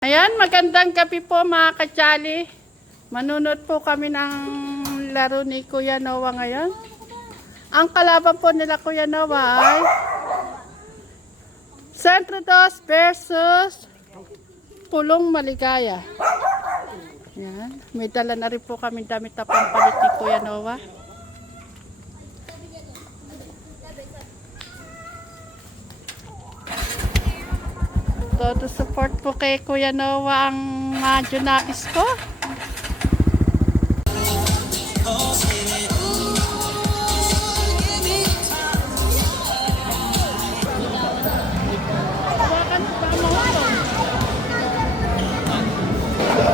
Ayan, magandang gabi po mga kachali. Manunod po kami ng laro ni Kuya Noah ngayon. Ang kalaban po nila Kuya Noah ay Centro Dos versus Pulong Maligaya. Ayan, may dala na rin po kami damit na pampalit ni Kuya Noah. Todo support po kay Kuya Noah ang mga junapis ko.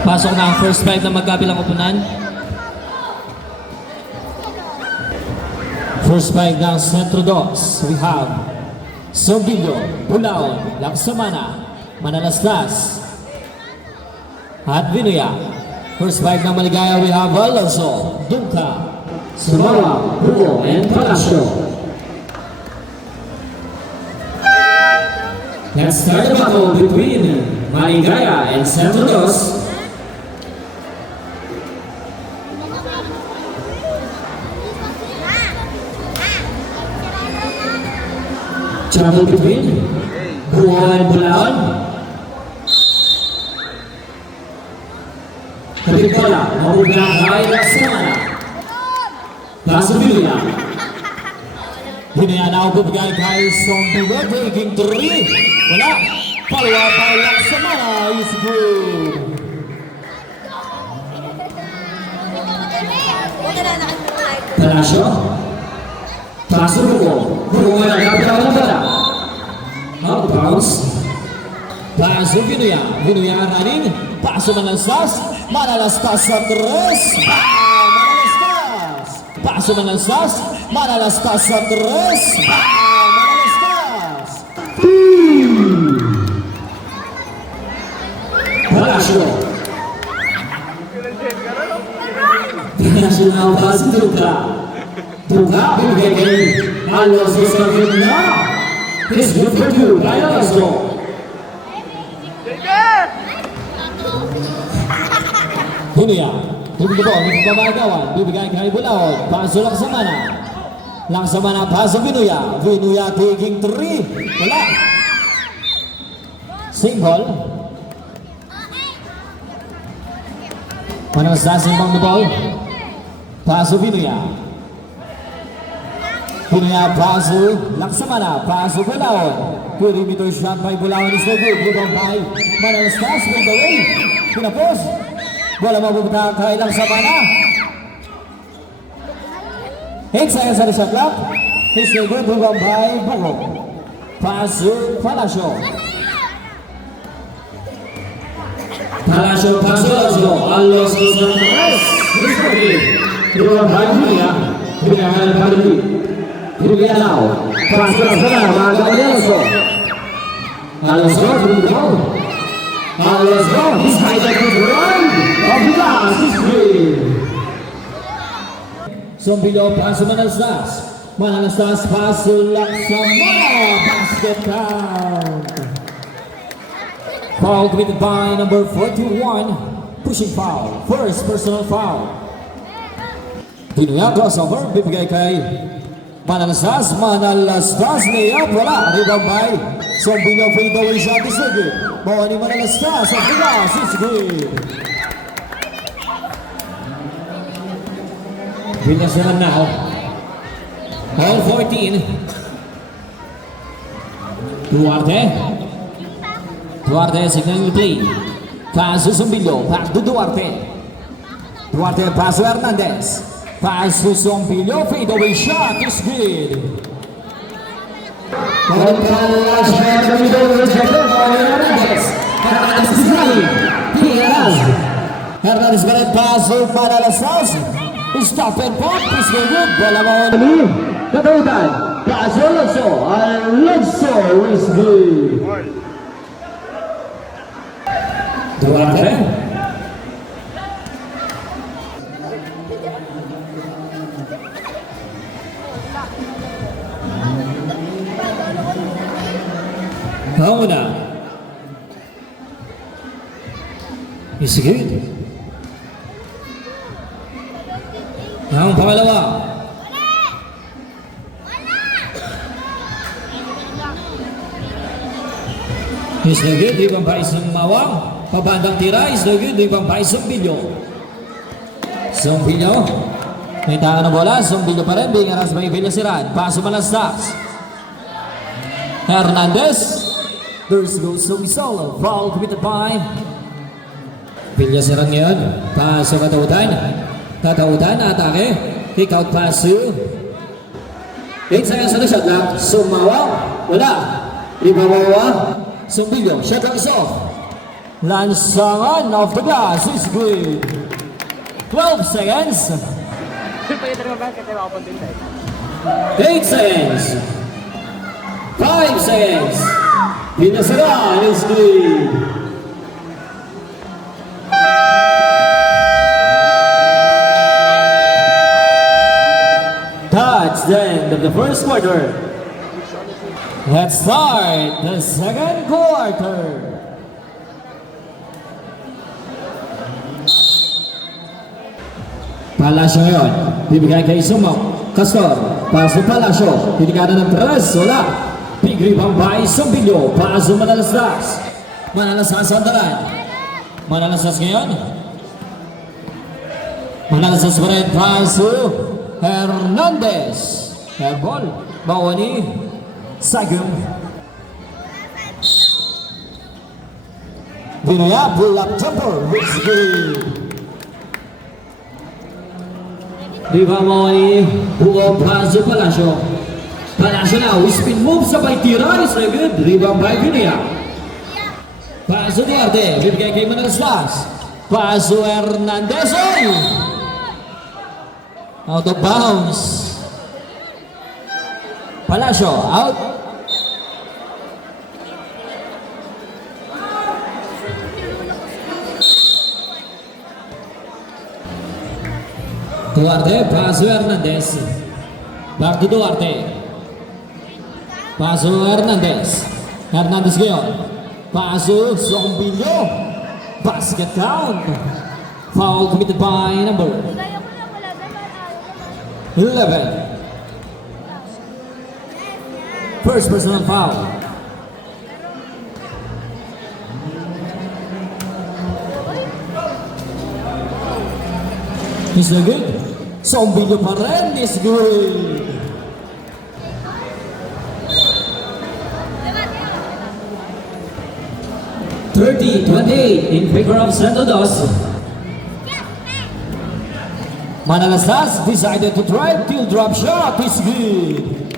Pasok na ang first five na magkabilang upunan. First five ng Centro Dos. We have Sombilyo, Bulaon, Laksamana, Manalastas, at Vinuya. First five ng Maligaya, we have Alonso, Dunca, Sumara, Bruno, and Palacio. Let's start the battle between Maligaya and Centro Dos. Travel between Bruno and Bulaon. Kapit bola, mabugang kay Laksamana. Pasubilya. Hinayaan na ako bibigay kay Sombilyo, breaking 3. Wala. Palawa kay Laksamana is good. Palacio. Pasubilyo. Bruno na kapitaw ng bola. Out of bounds. Paso Vinuya. Vinuya running. Paso Manalastas. Manalastas sa 3. Manalastas. Paso Manalastas. Manalastas sa 3. Manalastas. Palacio. Palacio na ang paso Dunca. Dunca. Bibigay kay Alonso sa Vinuya. It's good for you, kay Alonso. Vinuya, hindi po, hindi pa magagawa. Bibigay kay Bulaon, paso Laksamana. Laksamana, paso Vinuya. Vinuya taking 3. Wala. Single. Manalastas simbang the ball. Paso Vinuya. Vinuya, paso Laksamana, paso Bulaon. Perimeter shot by Bulaon is no good. Rebound by Manalastas with the way. Pinapos. Bola mabubuta kay Laksamana. 8 seconds on the shot clock. It's no good. Rebound by Bago. Paso Palacio. Palacio, paso Alonso. Alonso sa taas. It's no good. Rebound by Vinuya. Vinuya kay Alonso. Vinuya now. Paso Laksamana. Magawa ni Alonso. Alonso, Bruno. Alonso, he's high that good run of the last is good. Sombilyo, paso Manalastas. Manalastas, paso Laksamana. Basket count. Foul committed by number 41. Pushing foul. First personal foul. Vinuya, crossover. Bibigay kay Manalastas. Manalastas, layup. Wala. Rebound by Sombilyo, fade away shot is no good. Bawa ni Manalastas. Of the last is good. Williams naman now. All 14. Duarte. Duarte signaling the play. Paso Sombilyo. Back to Duarte. Duarte, paso Hernandez. Paso Sombilyo. Fade away shot is good. Hernandez. Hernandez balik paso Manalastas. Stop and pop is no good. Bola mo katutan. Paso Alonso. Alonso is good. Duarte. Pauna. Is good. Ang pangalawa. Is no good. Ibang pa isang mawang. Pabandang tira. Is no good. Ibang pa isang bilyo. Sombilyo. May tahan ng bola. Sombilyo pa rin. Bingaras may Villasiran. Paso Malastas. Hernandez. There's goes Sumisolo. Foul committed by Villasiran ngayon. Paso Katautan. Katautan. Atake. Kick out pass to 8 seconds on the shot clock. Sumawa. Wala. Ibawawa. Sombilyo. Shot clock is off. Lansangan off the glass is good. 12 seconds. 8 seconds. 5 seconds. Villasiran is good. That's the end of the first quarter. Let's start the second quarter. Palasyo ngayon. Bibigay kay Sumok. Castor. Paso Palasyo. Pinigana ng tres. Wala. Big rebound by Sombilyo. Paso Manalastas. Manalastas ang dalan. Manalastas ngayon. Manalastas pa rin. Paso Hernandez. Airball. Bawani. Sagum. Binaya. Pull up jumper. It's good. Di ba Bawani? Buo Paso Palasyo. Palasyo now. Spin move sabay tira. It's very good. Rebound by Binaya. Paso Duarte. Bibigay kay Manalastas. Paso Hernandez. Oy! Out of bounds. Palasyo, out. Duarte, Paso Hernandez. Back to Duarte. Paso Hernandez. Hernandez ngayon. Paso Sombilyo. Basket count. Foul committed by number 11. First personal foul. Is no good. Sombilyo pa rin. Is good. (30-28) in favor of Santo Dos. Manalastas decided to drive till drop shot. Is good.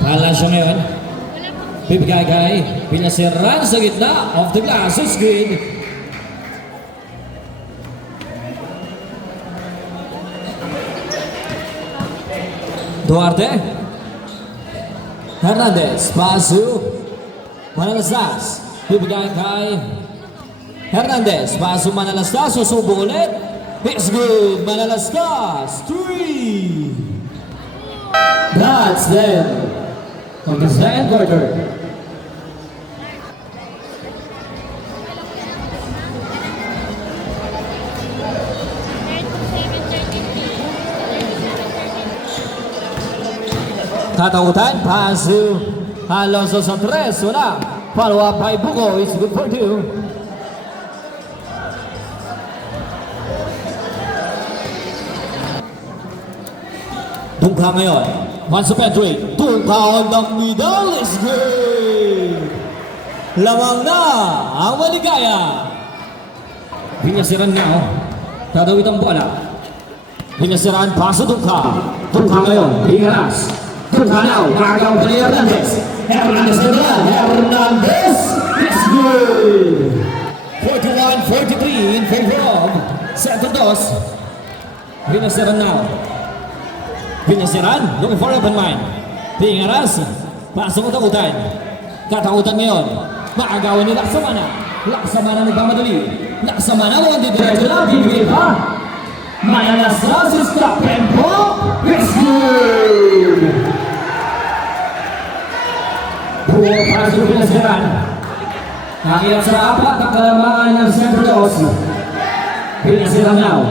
Palasyo ngayon. Bibigay kay Villasiran sa gitna of the glass. Is good. Duarte. Hernandez. Paso. Manalastas. Bibigay kay Hernandez. Paso Manalastas. Susubo ulit. It's good. Manalastas. 3. That's them. On the second quarter. Katautan. Paso Alonso sa tres. Wala. Follow up by Buko. It's good for 2. Tungka ngayon. Once a penetrate. Tungka on the middle. Is good. Lamang na ang Maligaya. Villasiran nga oh. Tatawid ang bola. Villasiran. Paso Tungka. Tungka ngayon. Bingaras. Tungka now. Gagaw pa ni Hernandez. Hernandez na doon. Hernandez. It's good. 41-43 in favor of Santo Dos. Villasiran now. Villasiran, looking for open mind. Bingaras, pasok Katautan. Katautan ngayon. Maagawan ni Laksamana. Laksamana nagmamadali. Laksamana, one diretso lang. Bibigay pa. Manalastas, stop and pop. It's good. Buo para sa Villasiran. Nakiyat sa apat na kalamangan ng Santos. Pinasirang now.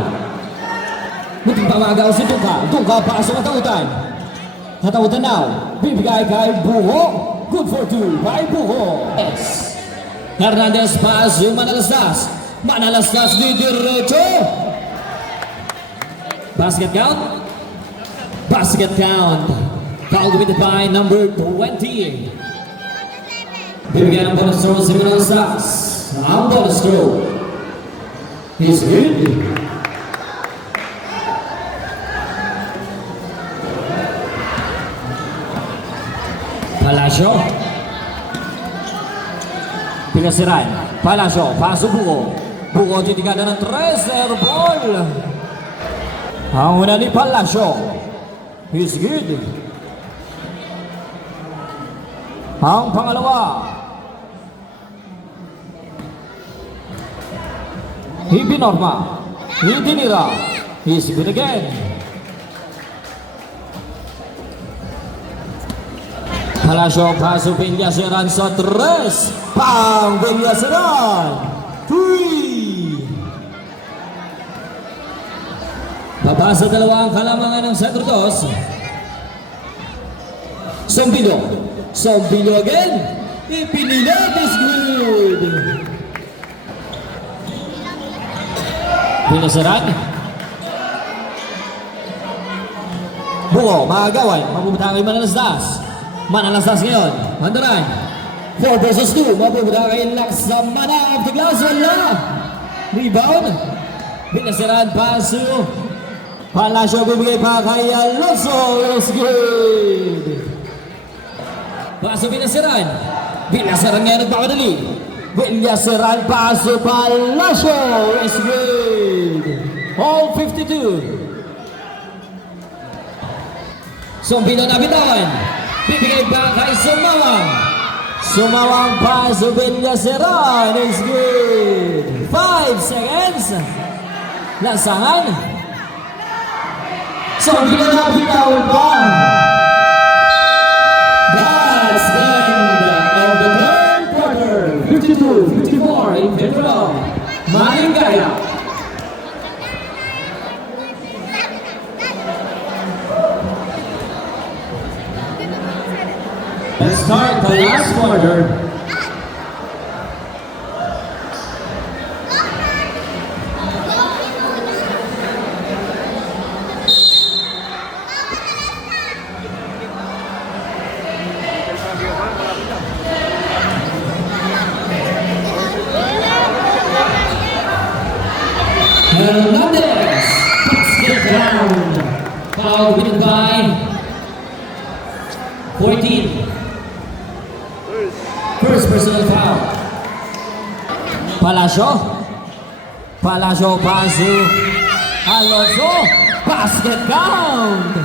Muting pamagaw si Duka. Duka pasok at tautan. Natautan now. Bibigay kay Buho. Good for two by Buho. Yes. Hernandez pass yung Manalastas. Manalastas di diretso. Basket count. Basket count. Foul committed by number 20. Bibigyan ng bonus throw si Manalastas. Ang bonus throw is good. Palacio. Pinasiran. Palacio. Paso Buko. Buko titigada ng 3. Air ball. Ang una ni Palacio. He's good. Ang pangalawa. Ibinorma. Idinira. He's good again. Palacio, paso Villaseran sa 3. Pang Villaseran. 3. Baba sa dalawang kalamangan ng Centro Dos. Sombilo. Sombilo again. Ipinilat is good. Villaseran. Buko, maagawan. Mapupunta kay Manalastas. Manalastas ngayon, Mandaran. 4 versus 2, mapupunta kay Laksa Mana of the glass, wala. Rebound. Pinasiran, paso. Palacio bibigay pa kay Alonso. It's good. Paso Pinasiran. Pinasiran ngayon nagpapadali. Pinasiran, paso Palacio. It's good. All 52. Sombino na bitawan. Bibigay pa kay Sumawang. Sumawang pa sa Villaseran is good. 5 seconds. Lansangan. Sombino na bitawan pa. That's the end of the third quarter. 52-54 in favor of Maningaya. Let's start the last quarter. Hernandez puts it down. Foul committed by 14. First personal foul. Palacio. Palacio paso. Alonso. Basket count.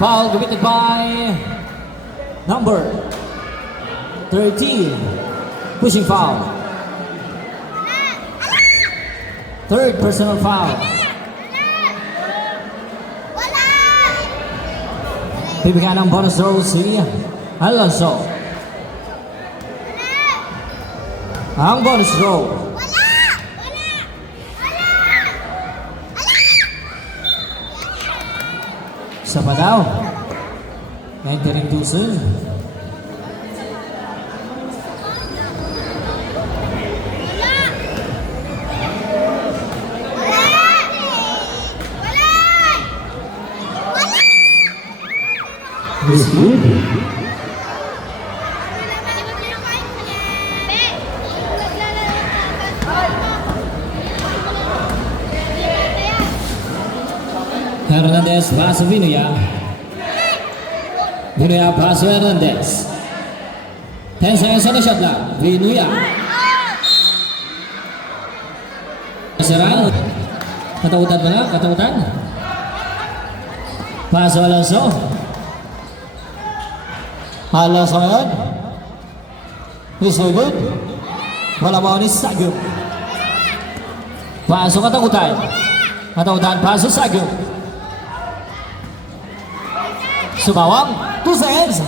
Foul committed by number 13. Pushing foul. Third personal foul. Bibigyan ng bonus throw si Alonso. Ang bonus throw. Isa pa daw. Entering too soon. It's good. Hernandez paso Vinuya. Vinuya paso Hernandez. 10 seconds on the shot clock. Vinuya. Serang. Katakutan ba na? Katakutan. Paso Alonso. Alonso ngayon. He's so good. Wala mo ni Sagup. Paso katakutan. Katakutan paso Sagup. Sumawang, 2 seconds.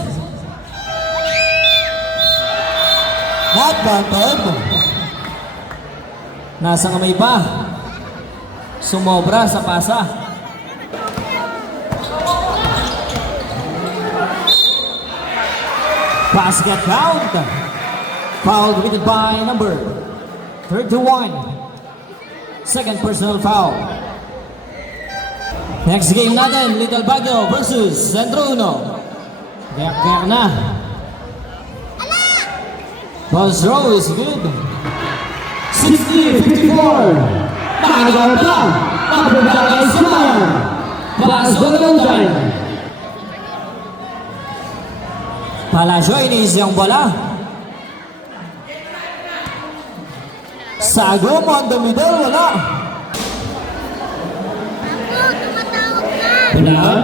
At bantog. Nasa kamay pa. Sumobra sa pasa. Basket count. Foul committed by number 31. Second personal foul. Next game natin, Little Baguio versus Centro Uno. Kaya na. Ball's throw is good. 60-54. Nakagawa pa. Nakabagay sa Mayan. Palas Balagan. Palacio iniisi ang bola. Sagom on the middle, wala. Benar.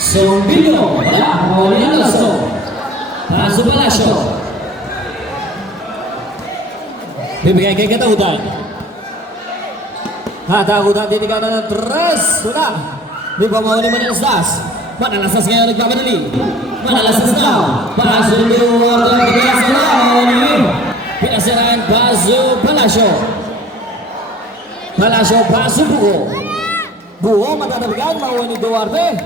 Sombino, wala. Mawali ang laso. Para sa Palacio. Bibigay kay Katahudan. Katahudan titiganan ng tres. Wala. Di ba mawali Manalastas? Manalastas ngayon nagpapadali. Manalastas now. Para sa luwag ng bigas na mawali. Pinasiraan Bazo Palacio. Palacio Bazo Bugo. Bugo matatabigan mawali Duarte.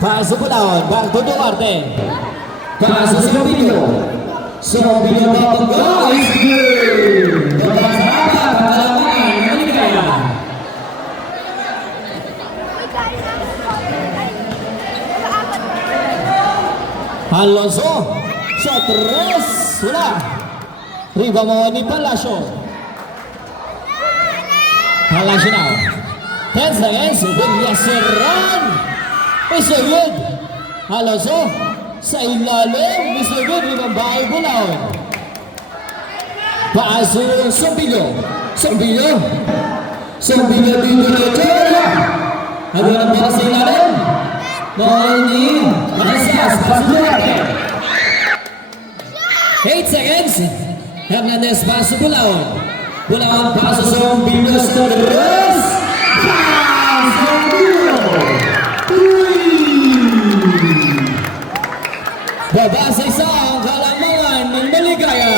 Bazo Palawan. Back to Duarte. Bazo Sombino. Sombino Bago is good. Berbahasa pengalaman Maligaya. Alonso, shot tres, wala. Rebound ni Palacio. Palacio now. 10 seconds, Villaseran. Mr. Good. Alonso, sa ilalim, Mr. Good, rebound by Bulaon. Paaso Sombino. Sombino. Sombino dito na Ano ang para sa ilalim? Mawali Manalastas Duarte. 8 seconds. Hernandez paso Bulaon. Bulaon paso Sombino sa tres. Sombino. 3. Baba sa isang kalamangan ng Maligaya.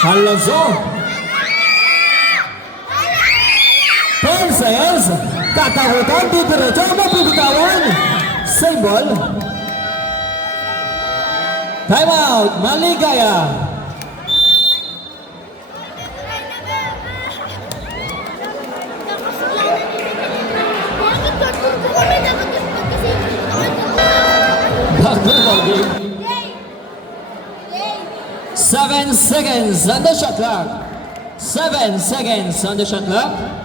Alonso. 10 seconds. Katahutan di diretso mapibitawan. Same ball. Time out. Maligaya. Basketball game. 7 seconds on the shot clock. 7 seconds on the shot clock.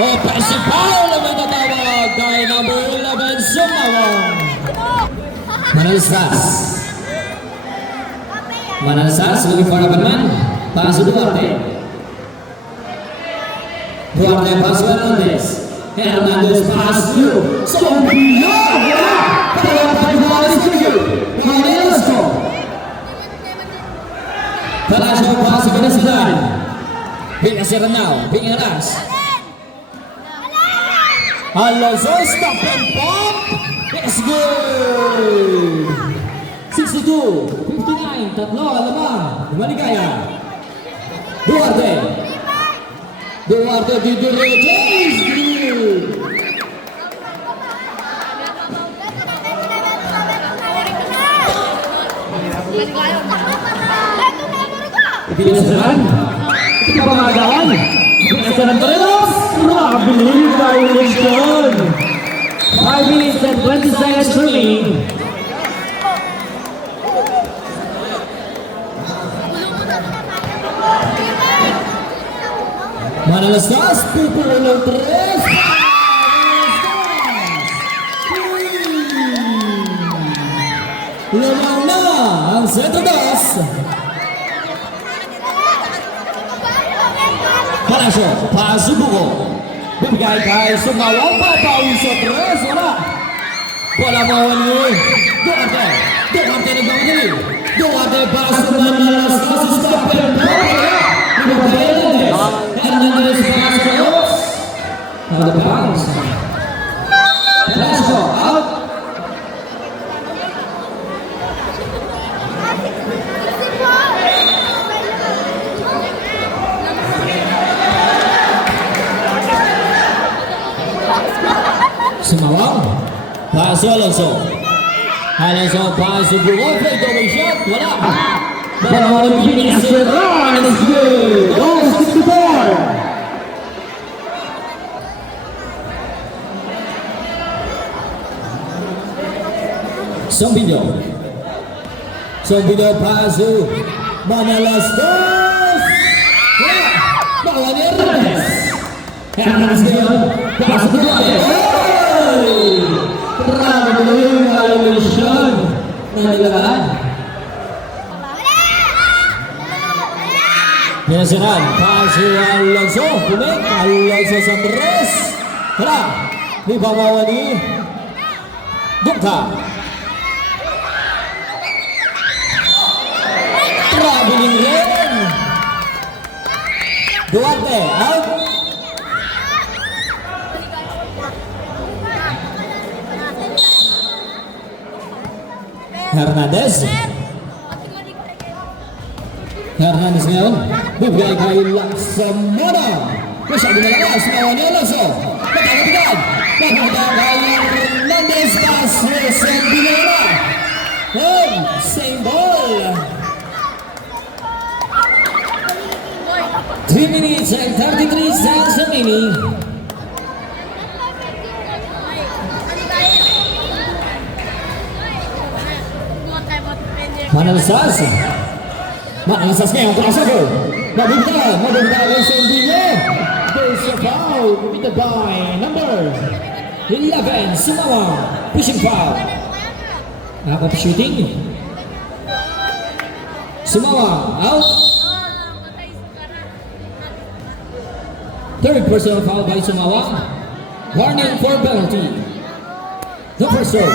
Offensive foul ang may tatawag kay number 11, Sumawang. Manalastas. Manalastas, looking for a man. Paso Duarte. Duarte paso Hernandez. Hernandez pass through. Sombino! Kaya pa yung bola is trigger. Manalasco. Palacio paso Pinasiran. Pinasiran now. Pingaras. Alonso, stop and pump. It's good. 62-59. Tatlo, alamang. Maligaya. Duarte. Duarte di diretso. It's good. Pinasaran. Ito pa magawan. Pinasaran pa rin. Mabilis violation. 5 minutes and 20 seconds remaining. Manalastas, pipilo ng tres. Lamang na ang Centro Dos. Palacio, paso Bugo. Bibigay kay Sumawang, papawi sa tres, wala. Bola mawali. Duarte. Duarte nagmamadali. Duarte paso Manalastas, stop and pump. Hernandez. Hernandez pass to Oaks. Out of bounds. Palasio out. Sumawang. Pass to Alonso. Alonso pass to Bugo. Play double shot. Wala. Ball finish the run. It's good. Goal 64. Sombilyo. Sombilyo pass to Manalastas. Wala. Bawal ni Hernandez. Hernandez ngayon. Pass to Duarte. Grabe mo yung violation na nilalaan. Pinasiran, pass to Alonso. Bumik, Alonso sa tres. Tara, di babawa ni Dukta. Traveling rin. Duarte, out. Hernandez. Hernandez ngayon. Bibigay kay Laksamana. Masyado na lakas. Nawa ni Alonso. Pagkakatigan. Pagkakatigan kay Hernandez. Pass with Sandinera. Same ball. 3 minutes and 33 seconds remaining. Manalastas. Manalastas ngayon, crossover. Mabibigay yung Sandino. There's a foul committed by number 11, Sumawang. Pushing foul. Out of shooting. Sumawang, out. Third personal foul by Sumawang. Warning for penalty. The first throw.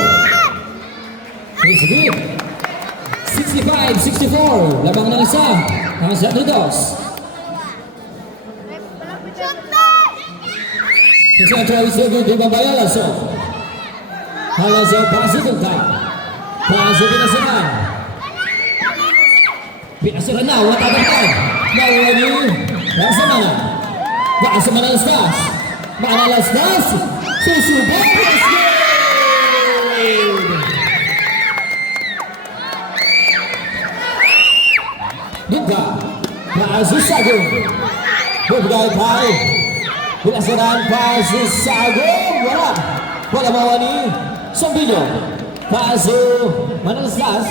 It's good. 65-64. Labang ng isa. Ang Santos. Kasi ang throw is good. Di ba ba Alonso? Alonso, pass ito ka. Pass ito pinasiran. Pinasiran na. Watagatan. Nawa ni Laksamana. Pass Manalastas. Manalastas. Susubok. Yes, good. Duga. Pass to Sagong. Bubigay kay pinasiran. Pass to Sagong. Wala. Wala mawa ni Sombilyo. Pass to Manalastas.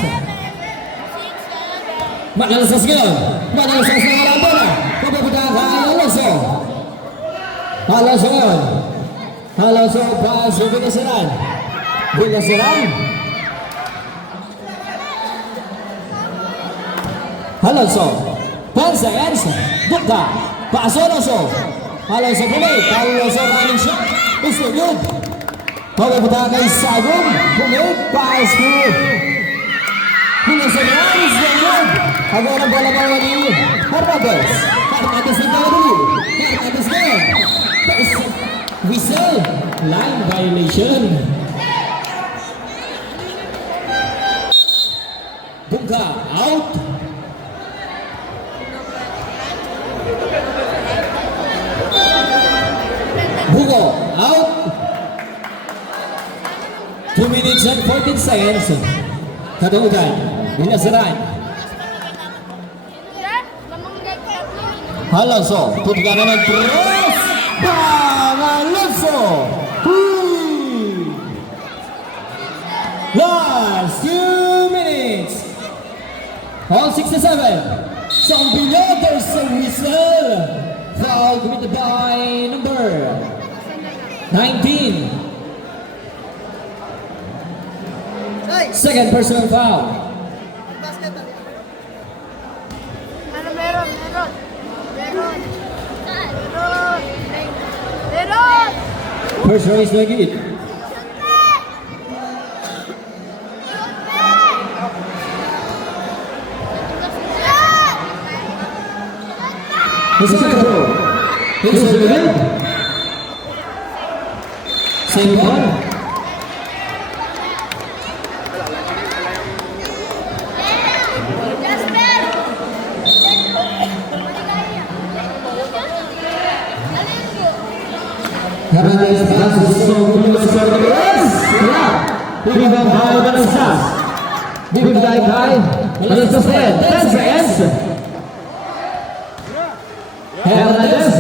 Manalastas ngayon. Manalastas na nga lang bola. Pababigay kay Alonso. Alonso ngayon. Alonso pass to pinasiran. Pinasiran. Alonso. 10 seconds. Dukta. Pass Alonso. Alonso bumalik. Alonso running shot. It's no good. Pababigay kay Sagong. Bumalik. Pass to pinasiran. It's no good. Agora ang bola bawa ni Hernandez. Hernandez na tayo. Hernandez ngayon. Whistle. Line violation. Dukta. Out. Bugo. Out. 2 minutes and 14 seconds. Katuugan. Pinasiran. Alonso. Tutigan na ng cross. Bang! Alonso. Last 2 minutes. All 67. Sombilyo. There's a whistle. Foul committed by number 19. Second personal foul. First race na gid. The second throw. Here's the middle. Same ball. Hernandez passes from Julio Cervantes. Rebound by Banansas. Big dive high. Banansas head. 10 seconds. Hernandez.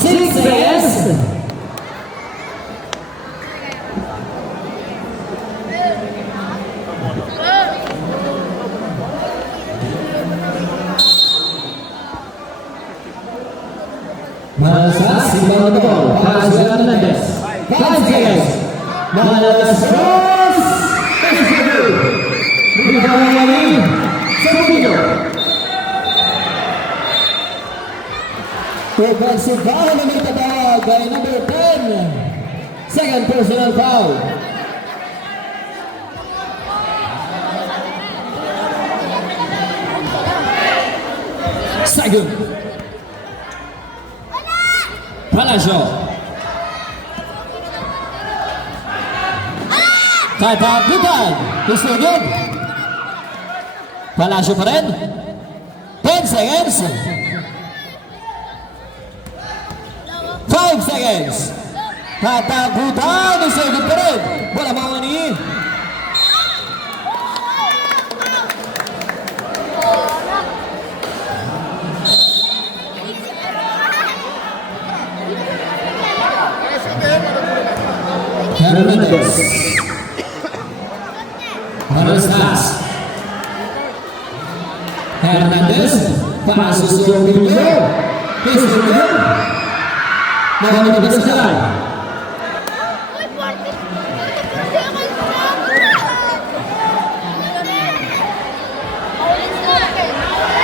6 seconds. Banansas inbound the ball. Pass to Hernandez. 5 seconds. Hernandez throws. It's a good. Rebound lagi. Cervinho. Offensive foul na may tatawag by number 10. Second personal foul. Second. Palacio. Kay Pagutan. Gusto good. Palacio pa rin. 10 seconds. 5 seconds. Patagutan. Gusto good pa rin. Wala mga ni. Hernandez. Banansas. Hernandez. Passes to Julio. Here's the middle. Nakamit na sa line.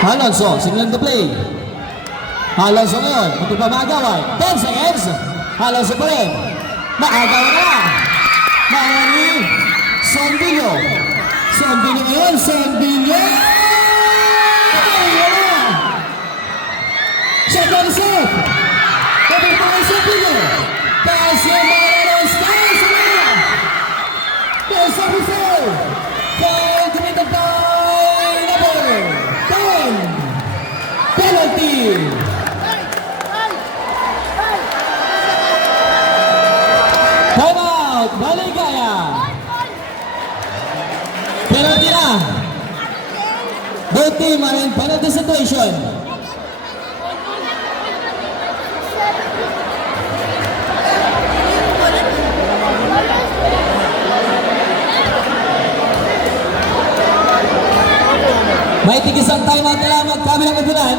Alonso, signal to play. Alonso ngayon, magpapamagawan. 10 seconds. Alonso pa rin. Nakagawa na. Nakagawa Cervinho. Cervinho ngayon. Cervinho. Nakagawa na. Shot on the set. Kapag pa kay Cervinho. Pass yung mga Laros. Pass na. Pass ang reserve. Foul committed by number 10. Penalty. Timeout, Maligaya. Penalty na. Both team are in penalty situation. May tigisang timeout na lamang kabilang kabilan.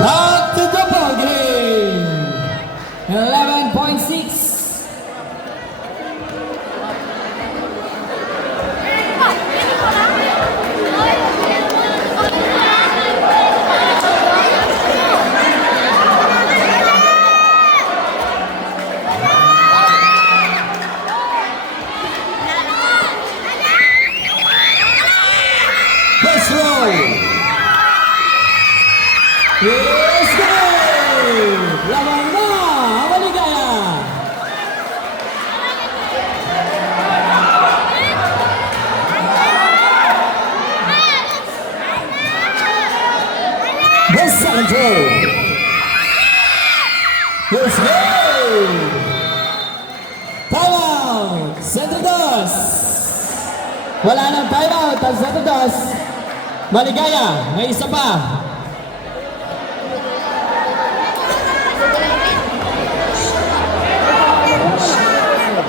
Back to the ball game. 11.6. First row. Let's go! Laban na! Maligaya! The second row. Let's go! Timeout! Center dos. Wala nang timeout ang center dos. Maligaya, may isa pa.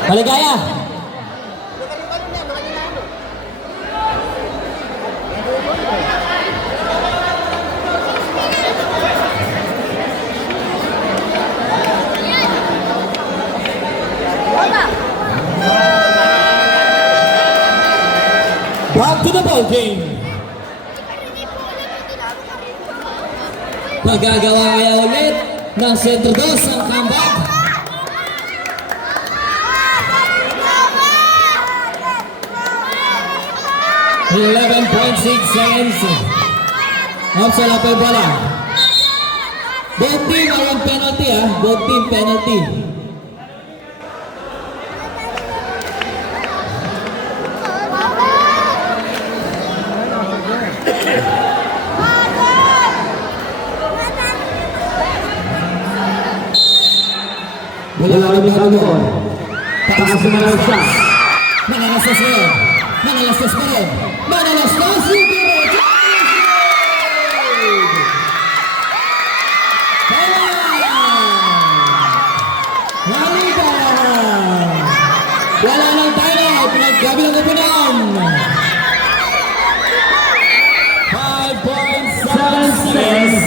Maligaya. Back to the ball game. Magagawa kaya ulit ng Center 2 ang comeback. 11.6 seconds. Opsa na pa yung bola. Both team ay yung penalty ah. Both team penalty. Wala kami doon. Taas na Manalastas. Manalastas ngayon. Manalastas pa rin. Manalastas yung tiro. Wala nang timeout. Pinagkabilang ko po naman. 5.7 seconds.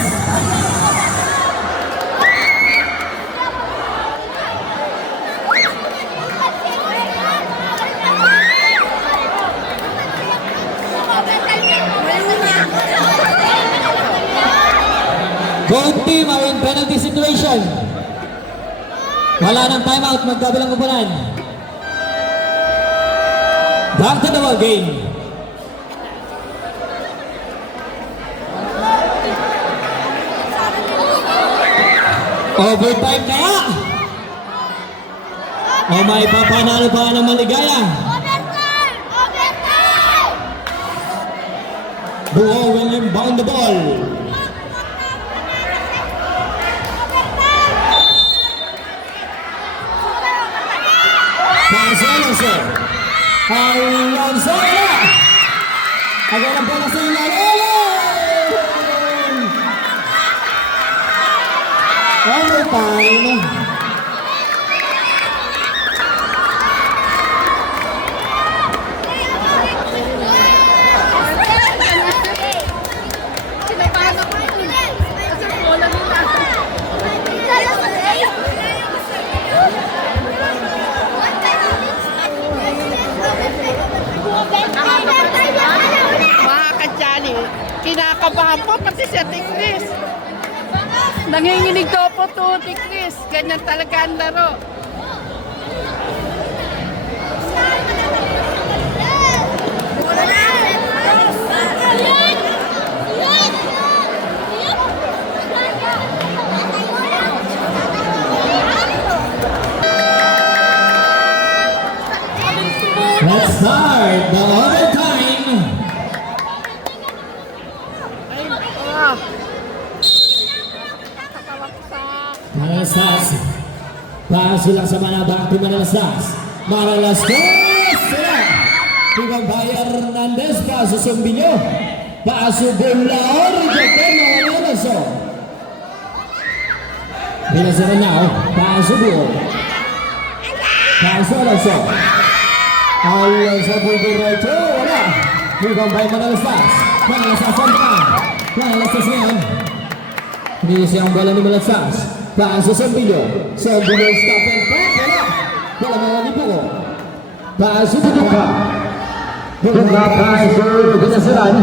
Both team are in penalty situation. Wala nang timeout, magkabilang kupunan. Back to the ball game. Overtime kaya? O may papanalo pa ng maligaya? Buo will inbound the ball. Alonso. Alonso. Agad ang bola sa ilalim. Overtime. Kinakabahan po pati si Ate Chris. Nanginginig daw po to Ate Chris. Ganyan talaga ang laro. Let's start the overtime. Manalastas. Paso lang sa Manabang to Manalastas. Manalastas. Sila. Ibang Bayer Hernandez. Paso Sumbilyo. Paso Bulaor. Rejected. Manalastas. Binasara niya. Paso Bulaor. Paso Alonso. Alonso po diretso. Wala. Ibang Bayer Manalastas. Manalastas ang pan. Manalastas ngayon. Hindi siya ang bola ni Manalastas. Paso Sambilyo. Sambilyo stop and back. Wala. Wala mga lipo. Paso Duduka. Duduka paso Binasaran.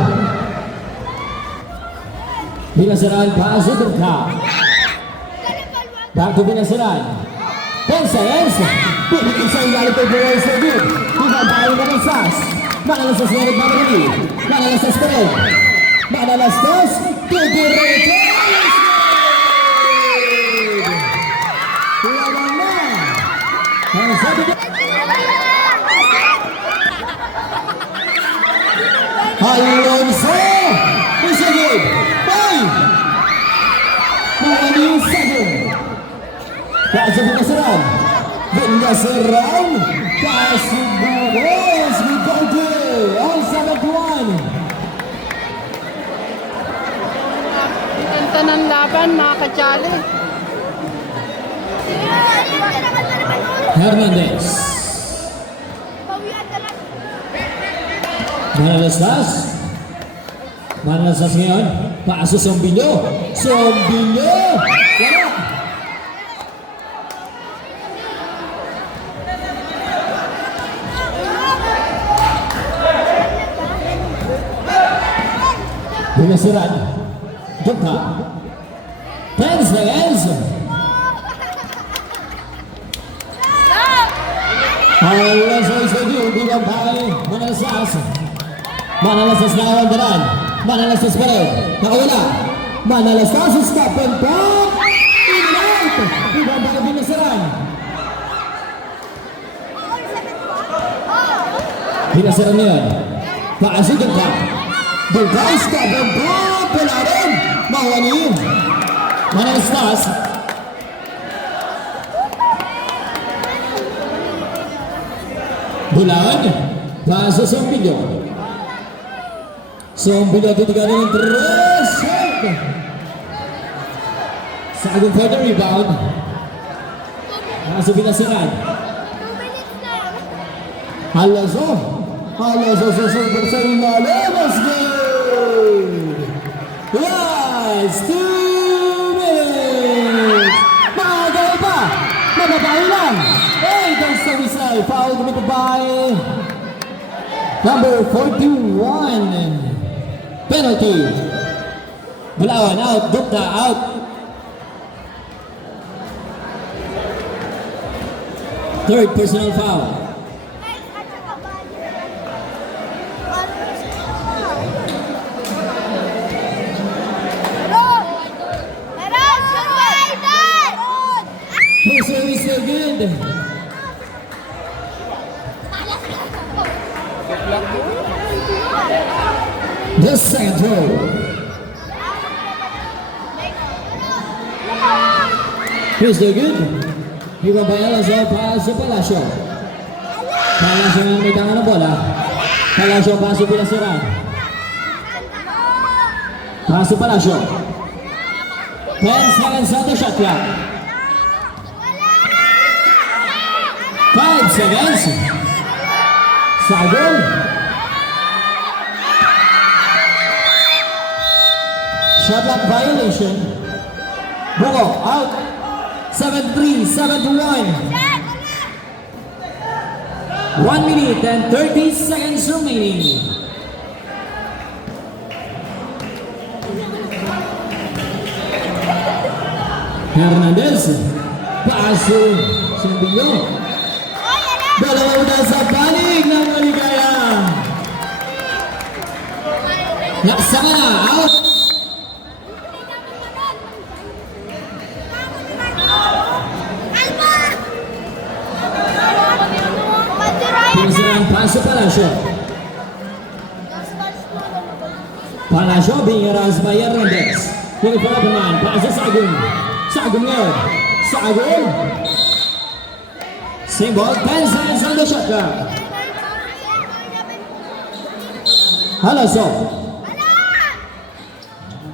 Binasaran paso Duduka. Back to Binasaran. 10 seconds. Pinigil siya ilalim po buhay sa good. Ibang bahay Manalastas. Manalastas nga nagmamarili. Manalastas pa rin. Manalastas. Tudiretso. Alonso! It's a good! Five! Mga second! Kaso Binasaran! Binasaran! Kaso Buwos! Bigante! All 7-1! Ganda ng laban mga kajali. Hernandez. Manalastas. Manalastas ngayon. Paso Sombilyo. Sombilyo. Wala. Binasaran. Duka. 10 seconds. Alonso is the new big umpire. Manalastas. Manalastas na ang daran. Manalastas pa rin. Nakawala. Manalastas stop and pop. In-out. Ibang baka binasaran. Binasaran niya. Paasi Dugka. Dugka stop and pop. Wala rin. Mawani yun. Manalastas. Bulan. Paso sa video. Sombilo titigaran ng 3. Sa agong further rebound. Nasa binasiran. Halaso. Halaso sa super sa ilalim. Let's go! Last 2 minutes! Makagawa pa! Mababawi lang! Hey, that's the whistle. Foul committed by number 41. Penalty. Bulawan out. Dukta out. Third personal foul. First service so good. The second throw. Here's the good. Iba ba yan sa Palacio? Palacio nga may tangan ng bola. Palacio paso pinasiran. Paso Palacio. 10 seconds on the shot clock. 5 seconds. Sagol. Shot clock violation. Bungo out. 7-3, 7-1. 1 minute and 30 seconds remaining. Hernandez. Paso. Sambinyo. Dalawa na sa panig ng Maligaya. Naksama na. Out. Pinasirang paso Palacio. Palacio being aroused by Hernandez. 24 naman. Paso Sagum. Sagum ngayon. Sagum. Same ball. 10 seconds on the shot clock. Halaso.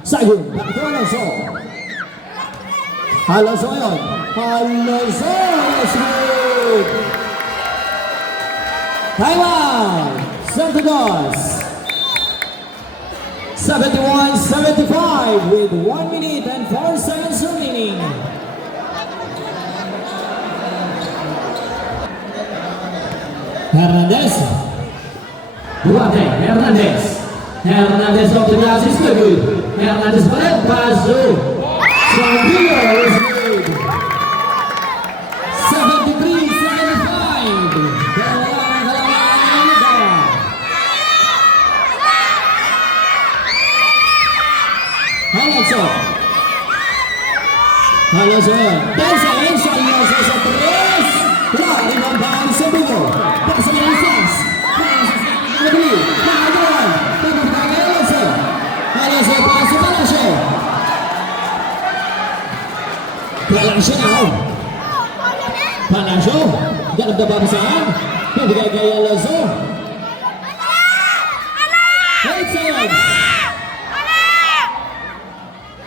Sagum. Back to Halaso. Halaso ngayon. Halaso. Yes, good. Time out! Santos 71-75 with 1 minute and 4 seconds remaining. Hernandez. Duarte, Hernandez. Hernandez off the glass is good. Hernandez pa rin. Paso. Sambio is good. 73-75. Halaso. Halaso. 10 seconds. Halaso sa 3. Wala. Rimambahan sa bulo. Pasa na yung sense. Nabili. Nakagawan. Pagpapagay Halaso. Halaso. Pasa Palacio. Palacio now. Palacio. Galap na babasaan. Pabigay kay Halaso. 8 seconds.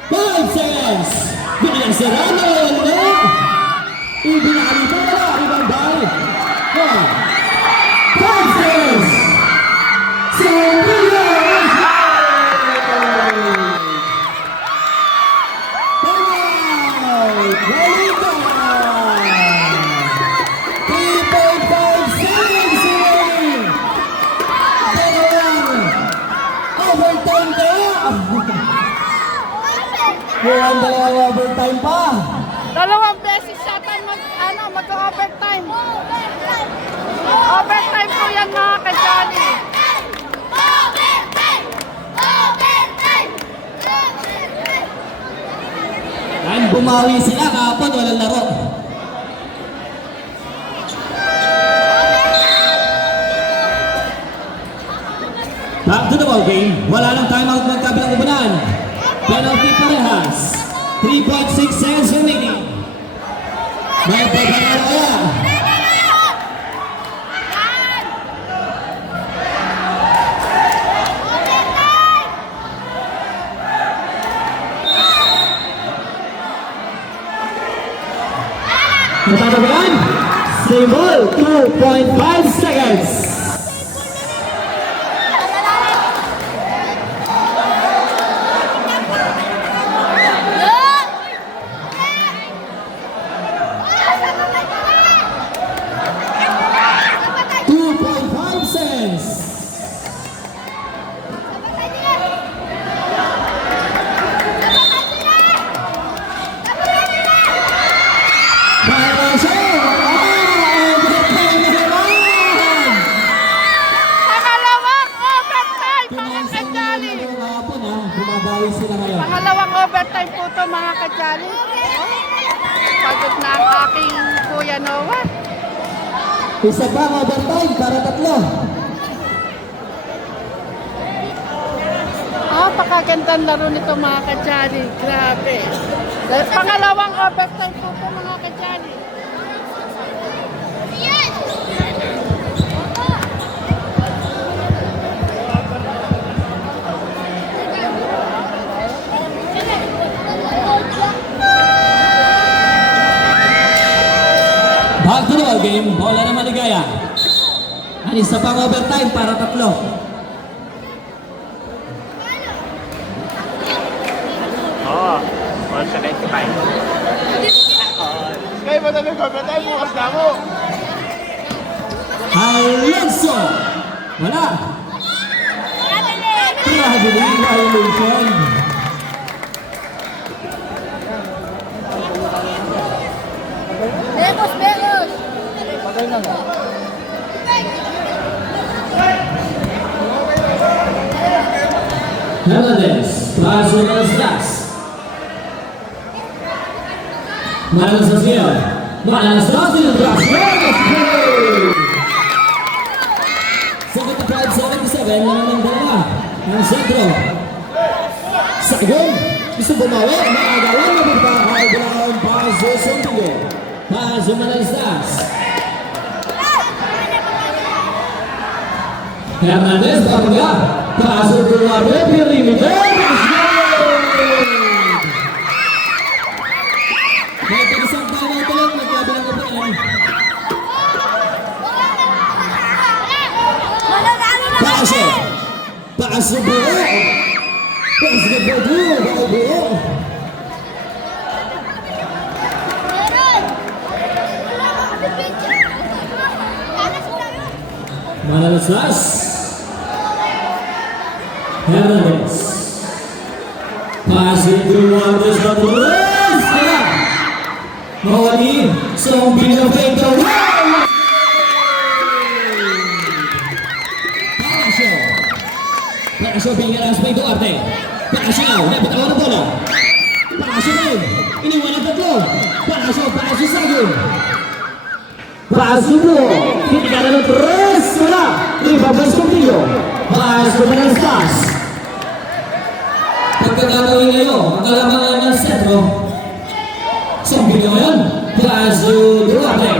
5 seconds! Binigyan si Rana, wala! Ibinali pa wala, ibang balik! 5 seconds! So, Williams! Alright! Walita! 3.5 seconds away! Dalawang overtime kaya! Mukhang dalawang overtime pa. Dalawang beses siya tayo mag-overtime. Overtime po yan mga kajali. Bumawi sila kahapon, walang laro. Back to the ball game. Wala lang timeout magkabilang upunan. Penalty parehas. 3.6 seconds remaining. May pagkakala kaya. Natatabayan. Same ball. 2.5 seconds. Pangalawang overtime, mga kajali. Bumabawi sila ngayon. Pangalawang overtime po to, mga kajali. Pagod na ang aking Kuya Noah. Isa pa overtime para tatlo. Pakagandang laro nito, mga kajali. Grabe. Pangalawang overtime po to, mga kajali. Back to the ball game. Bola na Maligaya. Ang isa pang overtime para tatlo. Oo. All sa 95. Kaya ba tayo overtime? Bukas na mo. Alonso. Wala. Traveling violation. Begos, begos! Hernandez. Paso ng Stas. Malas na siya. Malas na siya. Sa 75-77, naman ng dalawa. Ang sentro. Sagong. Gusto bumawi. Maagawan na magpapakagulang paso sa tingin. Paso Malastas. Hernandez Bangga. Paso Duarte. Perimeter. May isang tayo na ulit. Nagkabilang upunan. Paso. Paso buo. Paso buo. Malastas. Hernandez. Passing through Andres Banderas. Kaya. Mawali. So, binafake the wall. Palasyo. Palasyo pingiras may Duarte. Palasyo now. Nabitawan ang bola. Palasyo rin. Iniwan ang tatlo. Palasyo Sagong. Paso mo. Tinigala ng tres. Wala. Ibabas Contillo. Paso Malastas. Pagkakagawin ngayon, ang kalamangan ng sentro. Sabi nyo ngayon, Paso Duarte.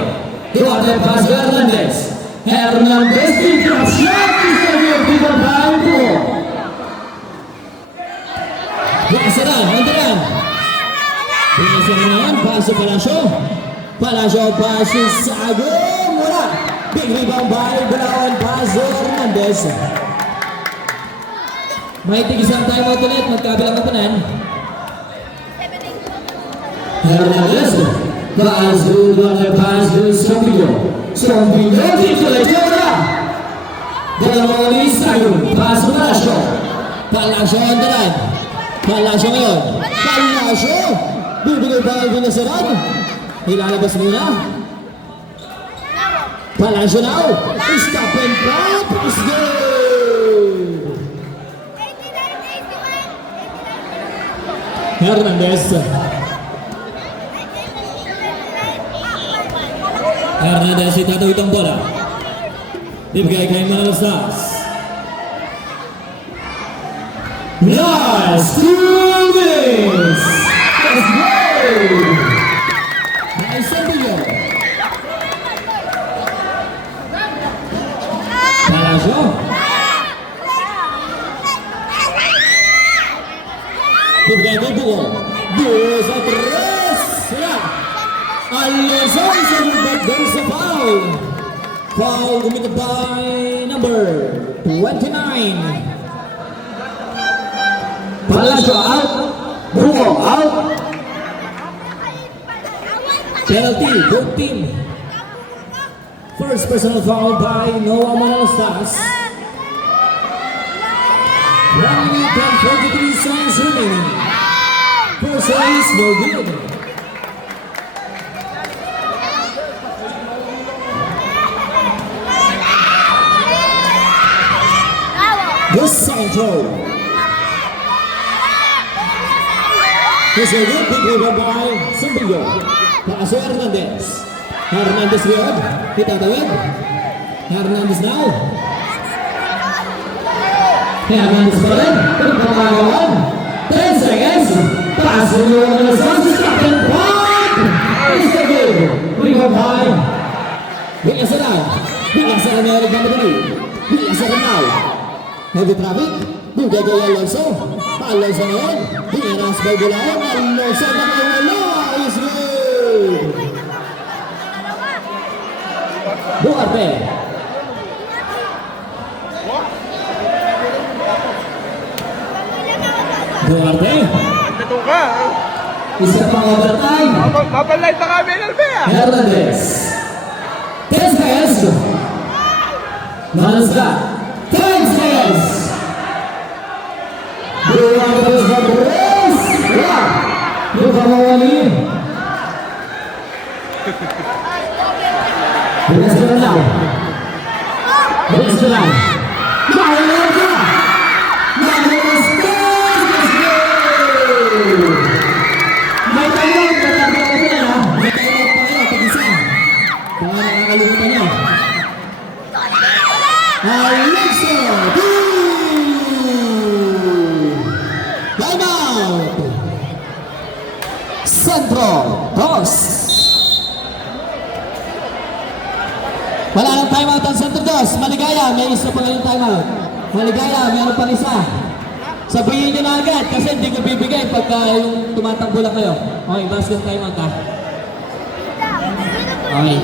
Duarte, Paso Hernandez. Hernandez, pintrap shot. Isa niyo, binabahan po. Binasaran, handaran. Binasaran ngayon, Paso Palasyo. Paso Sagong. Wala. Big rebound by Balawan, Paso Hernandez. May tigisang timeout ulit, magkabilang upunan. Hernandez. Paso Duarte, Paso Sompillo. Sompillo, dito na wala. Dalawang ulit, Sagong. Paso Palasyo. Palasyo handaran. Palasyo ngayon. Palasyo. Bibigay ba ang binasaran? Ilalabas muna. Palasyo now. Stop and pop. Is good. Hernandez. Hernandez itatawid ang bola. Ibigay kay Manalastas. Last 2 minutes! Let's go! Nice and bigger. Palacio. Ibigay kay Buko. Buko sa tres. Sila. Alonso sa lumbat doon sa foul. Foul committed by number 29. Palacio out. Buko out. Penalty, good team. First personal foul by Noah Manalastas. 1 minute and 43 seconds remaining. First is no good. The second throw. This is a good big river by Sumbillo. Paso Hernandez. Hernandez beyond. Itatawid. Hernandez now. Hernandez pa rin. Pagpapagawan. 10 seconds. Paso yung Manalastas. Captain Pop. It's a good. River by. Bigyan sa lang. Bigyan sa lang ni Eric Mamadali. Bigyan sa lang now. Heavy traffic. Bigyan kay Alonso. Alonso na yun. Bigyan ang spy bulaon. Alonso na wala. Is good. Duarte. Duarte. Ito ka. Isa pang overtime. Papalay na kami, Albe. Hernandez. 10 seconds. Manalastas. 10 seconds. Duarte sa tres. Wala. Yung kamawali. Bilas ka na lang. Bilas ka lang. Mahalang ka. Manalastas. Let's go. May tayo. Tatapos ko na ha. May tayo pa kayo. Pag-isa. Kung ano nakakalimutan niyo. Alonso. Time out. Centro. Toss. Wala nang timeout ang Centro Dos. Maligaya, may isa pa ngayong timeout. Maligaya, meron pa isa. Sabihin nyo na agad kasi hindi ko bibigay pagka yung tumatakbo lang kayo. Okay, basket timeout ha. Okay.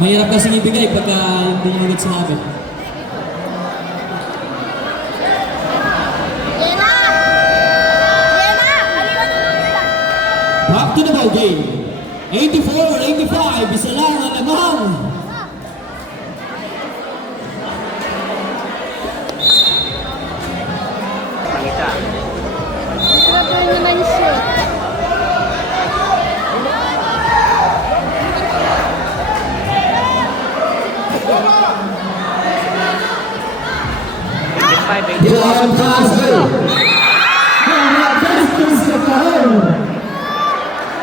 Mahirap kasi ibigay pagka hindi nyo ulit sinabi. Back to the ball game. 84-85, isa lang ang lamang. Pangita. Grabe nyo na yung shoot. Dilawan transfer. Hernandez sa kahon.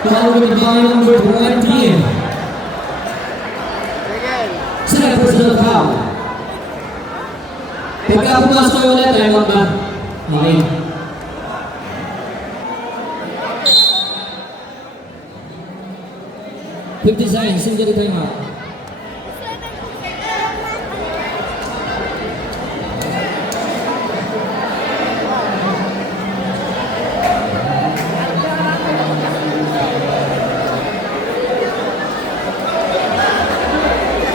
Foul by number 20. Second personal foul. Pagka pumasok kayo ulit, time out ba? Okay. Fifty seconds, injury time out.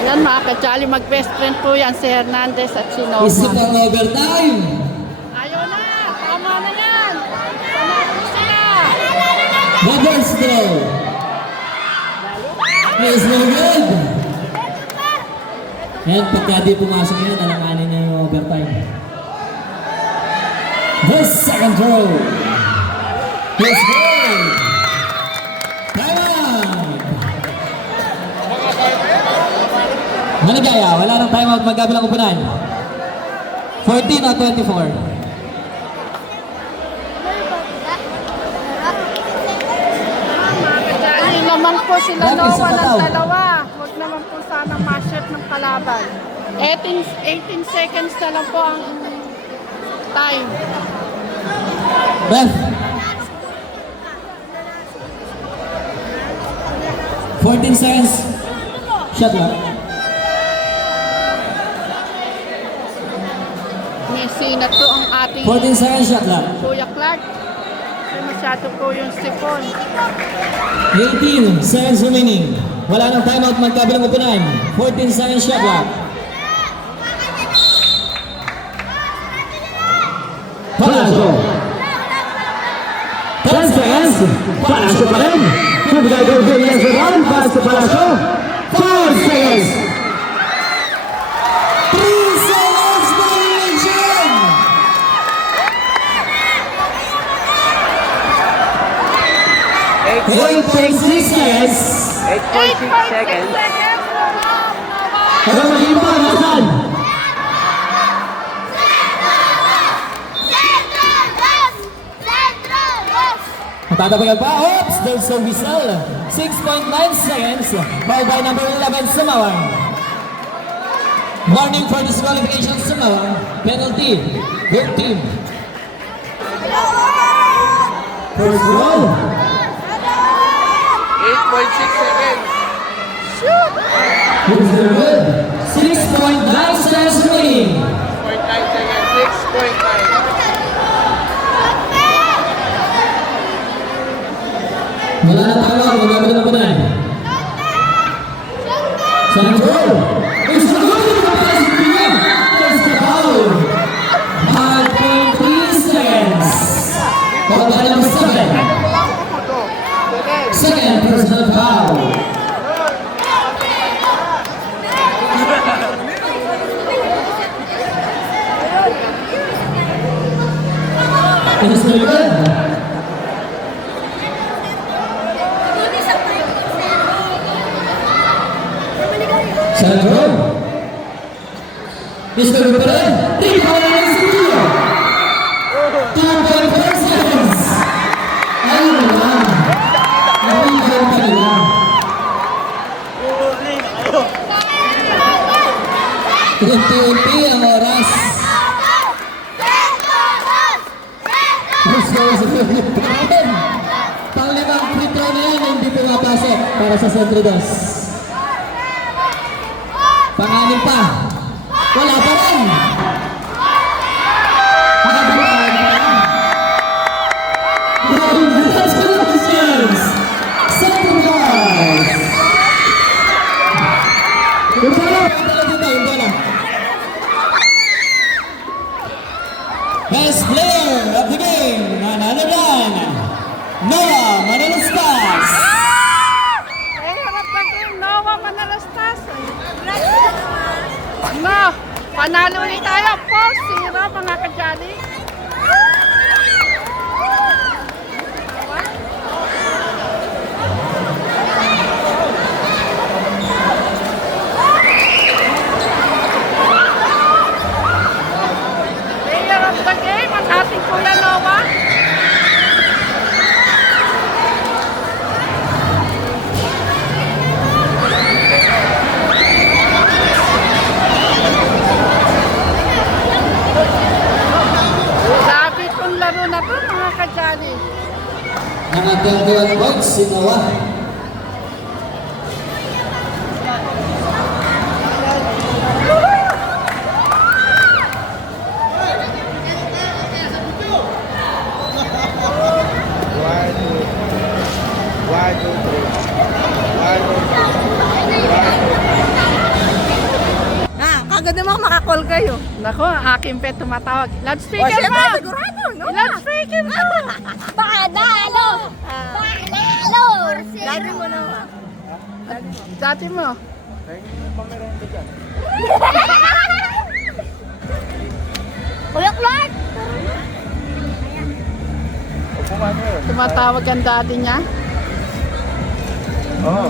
Yan mga katsali, mag-best friend po yan si Hernandez at si Nova. Isa pang overtime. Ayaw na! Tama na yan! Panalo sila! Bubbles throw. Is no good. And pagka di pumasok yan, alanganin niya yung overtime. The second throw. It's good. Time out. Maligaya, wala nang time out, magkabilang upunan. 14 o 24. Katsali naman po sila Lapis sa Nova ng kataw. dalawa. Huwag naman po sana ma-shoot ng kalaban. 18 seconds na lang po ang time. Ref. 14 seconds. Shot lang. Messi na to ang ating 14 seconds shot lang. Kuya Clark. Ay, masyado po yung sipon. 18 seconds remaining. Wala nang timeout magkabilang upunan. 14 seconds shot lang. Palacio. 10 seconds. Palacio pa rin. Kumigay ko din yung round para sa Palacio. 4 seconds. 3 seconds violation. 8.6 seconds. 8.6 seconds. Hanggang maging pa, nasan? Matatabayan pa. Oops! There's a whistle. 6.9 seconds. Foul by number 11, Sumawang. Warning for disqualification, Sumawang. Penalty. Good team. First goal. 8.6 seconds. Who's the good? 6.9 seconds remaining. 6.9 seconds. 6.9. Wala na tayo. Magkakaroon na po na. Sandro. It's the goal. There's the foul. 5.3 seconds. Foul by number 7. Second personal foul. It's the good. Sandro. Mr. Ruben. 3.9 studio. 2.4 seconds. Ayun lang. Nabigyan ka nila. Unti-unti ang oras. Gusto ko sa Ruben. Panglimang free throw na yan, hindi pumapasok para sa Centro Dos. Pangalim pa. Wala pa rin. Nakabukaan pa rin. Congratulations! Second prize! Yung bola! Yung bola! Best player of the game, nananagan, Noah Manalastas! Eh, harap na game. Noah Manalastas. No, panalo ulit tayo. 4-0 mga kajali. Player of the game, ang ating Kuya Noah. Grabe itong laro na to mga kajali. Naka 21 points si Noah. Kagad naman makakall kayo. Nako, ang aking pet tumatawag. Loudspeaker Siyempre, mo! sigurado, no? Loudspeaker mo! Panalo! Panalo! Lagi mo naman. Dati mo. Kuya Clark! Tumatawag ang daddy niya. Oo.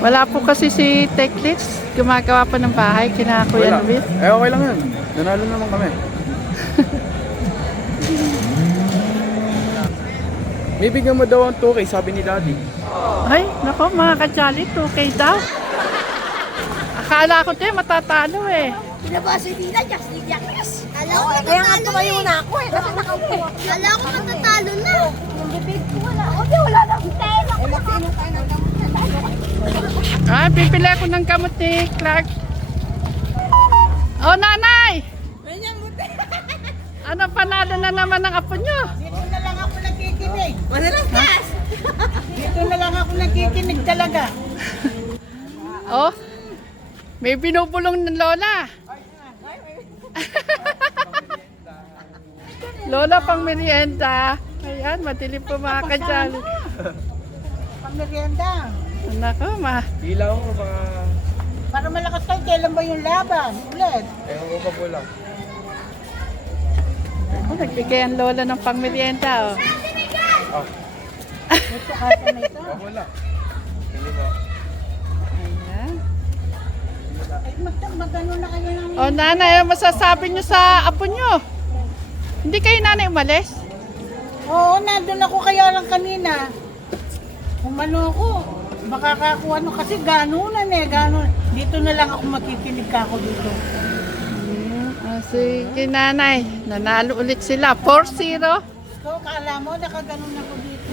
Wala po kasi si Techlits. Gumagawa pa ng bahay. Kina Kuya Wala. Luis. Eh, okay lang yun. Nanalo naman kami. May bigyan mo daw ang 2K, sabi ni Daddy. Ay, nako mga kajali. 2K daw. Akala ko din matatalo eh. Pinabasa nila, just ni Jacques. Alam ko kaya nga tumayo na ako eh, kasi nakaupo ako. Alam ko matatalo na. Yung bibig ko wala. O di wala na. Tayo ako. Mag-inom tayo ng gamot na tayo. Ah, bibili ako ng gamot ni Clark. Oh, nanay! Ganyan mo tayo. Ano, panalo na naman ang apo nyo? Dito na lang ako nakikinig. Madalas gas. Dito na lang ako nakikinig talaga. Oh, may binubulong ng lola. Lola pang merienda. Ayan, madilim po mga kadyali. Pamerienda. Nako, Ilaw ko mga... Para malakas kayo, kailan ba yung laban? Ulit. Ewan ko pa po lang. oh, nagbigay ang lola ng pang merienda. Oh. Ito kasa na ito. Wala. Hindi mo. Ayan. Ay, magano na kayo ng... Oh, nanay, ano masasabi nyo sa apo nyo? Hindi kayo nanay umalis? Oo, nandun ako kaya lang kanina. Umano ako. Makakakuha no kasi ganunan eh, ganunan. Dito na lang ako makikinig ka ako dito. Sige nanay, nanalo ulit sila. 4-0. So, kala mo, nakaganon ako dito.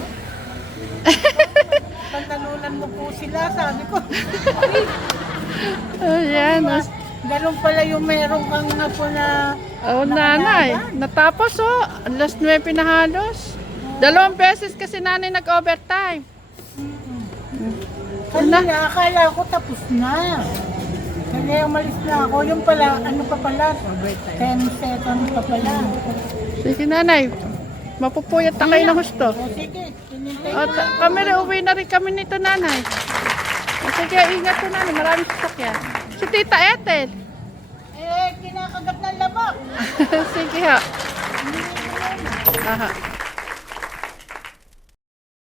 Pantalunan mo po sila, sabi ko. Ayan. Ganun pala yung meron kang nga po na... Oh, nanay. Natapos oh. Alas 9 na halos. 2 beses kasi nanay nag-overtime. Kanina, akala ko tapos na. Kaya umalis na ako. Yung pala, ano pa pala? 10 seconds pa pala. Sige nanay. Mapupuyat na kayo ng gusto. O sige, tinintay At kami rin, uwi na rin kami nito nanay. O, sige, ingat po nanay. Maraming sasakyan. Si Tita Ethel. Eh, kinakagat ng labak. Sige ha. Aha.